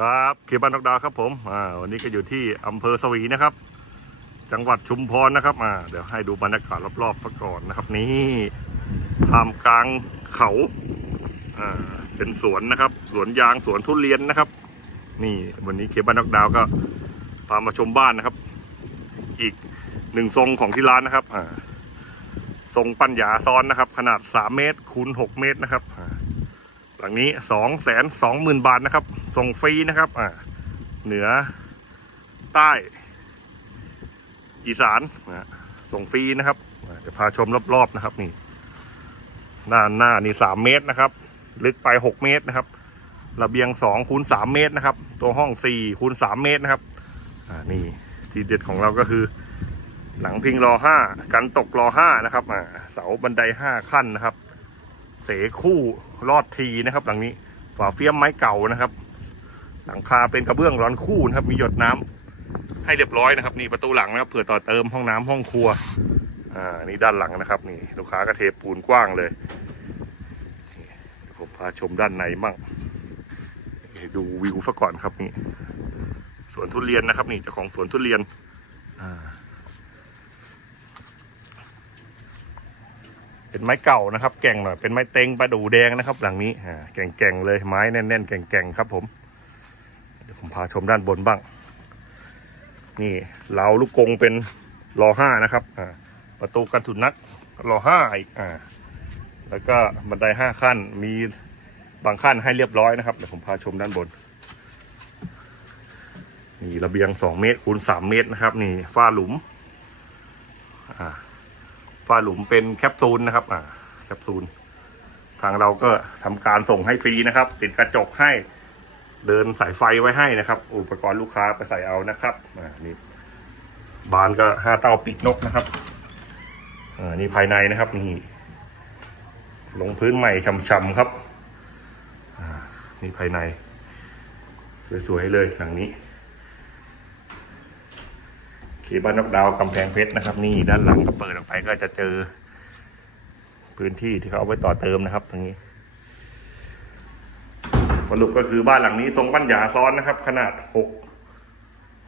ครับเขตบ้านนอกดาวครับผมอ่าวันนี้ก็อยู่ที่อำเภอสวีนะครับ จังหวัดชุมพรนะครับอ่าเดี๋ยวให้ดูบรรยากาศรอบๆประก่อนนะครับนี่ท่ามกลางเขาอ่าเป็นสวนนะครับ สวนยางสวนทุเรียนนะครับ นี่วันนี้เขตบ้านนอกดาวก็พามาชมบ้านนะครับ อีกหนึ่งทรงของที่ร้านนะครับอ่าทรงปัญญาซ้อนนะครับ ขนาดสามเมตรคูณหกเมตรนะครับหลังนี้สองแสนสองหมื่นบาทนะครับ ส่งฟรีนะครับ อ่า เหนือ ใต้ อีสานนะส่งฟรีนะครับเดี๋ยวพาชมรอบๆนะครับ นี่หน้าหน้านี่สามเมตรนะครับ ลึกไปหกเมตรนะครับ ระเบียงสองคูณสามเมตรนะครับ ตัวห้องสี่คูณสามเมตรนะครับ อ่า นี่ ทีเด็ดของเราก็คือ หลังพิงรอห้ากันตกรอห้านะครับ อ่า เสาบันไดห้าขั้นนะครับ เสคู่รอดทีนะครับ หลังนี้ฝาเฟียมไม้เก่านะครับ หลังคาเป็นกระเบื้องร้อนคู่นะครับ มีหยดน้ำให้เรียบร้อยนะครับ นี่ประตูหลังนะครับเผื่อต่อเติมห้องน้ำห้องครัวอ่านี่ด้านหลังนะครับ นี่ลูกค้าก็เทปูนกว้างเลยผมพาชมด้านในมั่งดูวิวซะก่อนครับนี่สวนทุเรียนนะครับ นี่เจ้าของสวนทุเรียนอ่าเป็นไม้เก่านะครับ แก่งหน่อยเป็นไม้เต็งประดูแดงนะครับ หลังนี้อ่าแก่งๆเลยไม้แน่นๆแก่งๆครับผม ผมพาชมด้านบนบ้าง นี่เราลูกกงเป็นรอห้านะครับอ่าประตูกันสุนักรอห้าอีกอ่าแล้วก็บันไดห้าขั้นมีบางขั้นให้เรียบร้อยนะครับเดี๋ยวผมพาชมด้านบนนี่ระเบียงสองเมตรคูณสามเมตรนะครับ นี่ฝ้าหลุมอ่าฝ้าหลุมเป็นแคปซูลนะครับอ่าแคปซูลทางเราก็ทำการส่งให้ฟรีนะครับ ติดกระจกให้ เดินสายไฟไว้ให้นะครับ อุปกรณ์ลูกค้าไปใส่เอานะครับอ่านี่บานก็ห้าเต้าปีกนกนะครับอ่านี่ภายในนะครับนี่ลงพื้นใหม่ช่ำๆครับอ่านี่ภายในสวยๆเลยหลังนี้เขตบ้านนกดาวกำแพงเพชรนะครับ นี่ด้านหลังเปิดออกไปก็จะเจอพื้นที่ที่เขาเอาไว้ต่อเติมนะครับ ตรงนี้ สรุปก็คือบ้านหลังนี้ทรงปัญญาซ้อนนะครับ ขนาดหก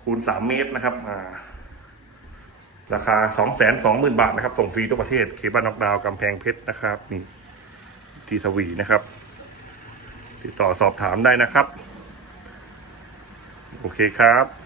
คูณสามเมตรนะครับอ่าราคาสองแสนสองหมื่นบาทนะครับ ส่งฟรีทั่วประเทศเคบ้านนกดาวกำแพงเพชรนะครับ นี่ที่สวีนะครับ ติดต่อสอบถามได้นะครับ โอเคครับ